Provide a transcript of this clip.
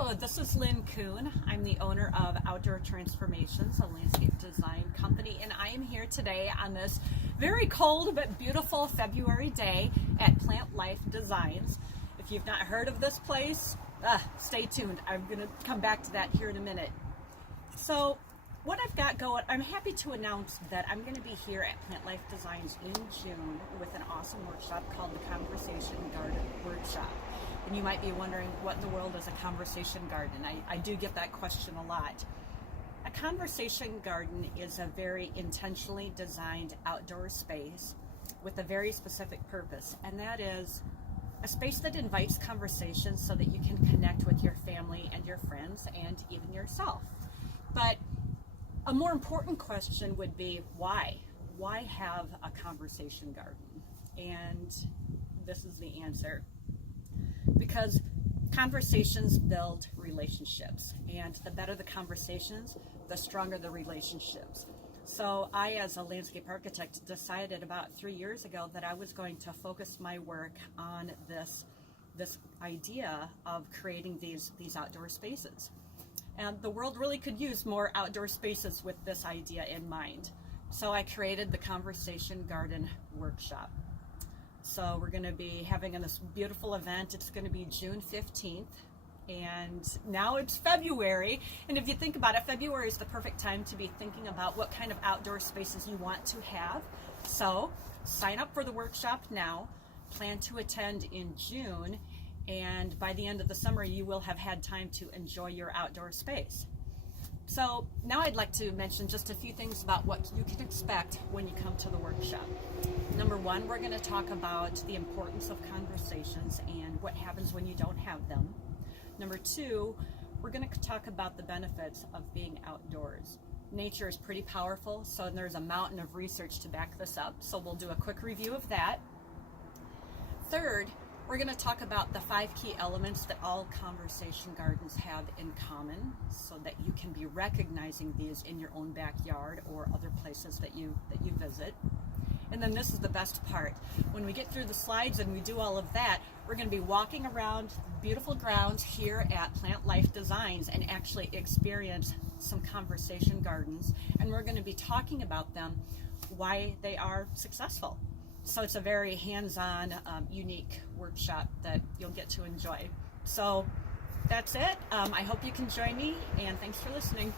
Hello, this is Lynn Kuhn. I'm the owner of Outdoor Transformations, a landscape design company, and I am here today on this very cold but beautiful February day at Plant Life Designs. If you've not heard of this place, stay tuned. I'm going to come back to that here in a minute. So what I've got going, I'm happy to announce that I'm going to be here at Plant Life Designs in June with an awesome workshop called the Conversation Garden Workshop. And you might be wondering, what in the world is a conversation garden? I do get that question a lot. A conversation garden is a very intentionally designed outdoor space with a very specific purpose, and that is a space that invites conversations so that you can connect with your family and your friends and even yourself. But a more important question would be, why? Why have a conversation garden? And this is the answer. Because conversations build relationships, and the better the conversations, the stronger the relationships. So I, as a landscape architect, decided about 3 years ago that I was going to focus my work on this idea of creating these outdoor spaces. And the world really could use more outdoor spaces with this idea in mind. So I created the Conversation Garden Workshop. So we're going to be having this beautiful event. It's going to be June 15th, and now it's February. And if you think about it, February is the perfect time to be thinking about what kind of outdoor spaces you want to have. So sign up for the workshop now, plan to attend in June, and by the end of the summer you will have had time to enjoy your outdoor space. So now I'd like to mention just a few things about what you can expect when you come to the workshop. Number one, we're going to talk about the importance of conversations and what happens when you don't have them. Number two, we're going to talk about the benefits of being outdoors. Nature is pretty powerful, so there's a mountain of research to back this up, so we'll do a quick review of that. Third, we're going to talk about the 5 key elements that all conversation gardens have in common, so that you can be recognizing these in your own backyard or other places that you visit. And then this is the best part. When we get through the slides and we do all of that, we're going to be walking around beautiful grounds here at Plant Life Designs and actually experience some conversation gardens. And we're going to be talking about them, why they are successful. So it's a very hands-on, unique workshop that you'll get to enjoy. So that's it. I hope you can join me, and thanks for listening.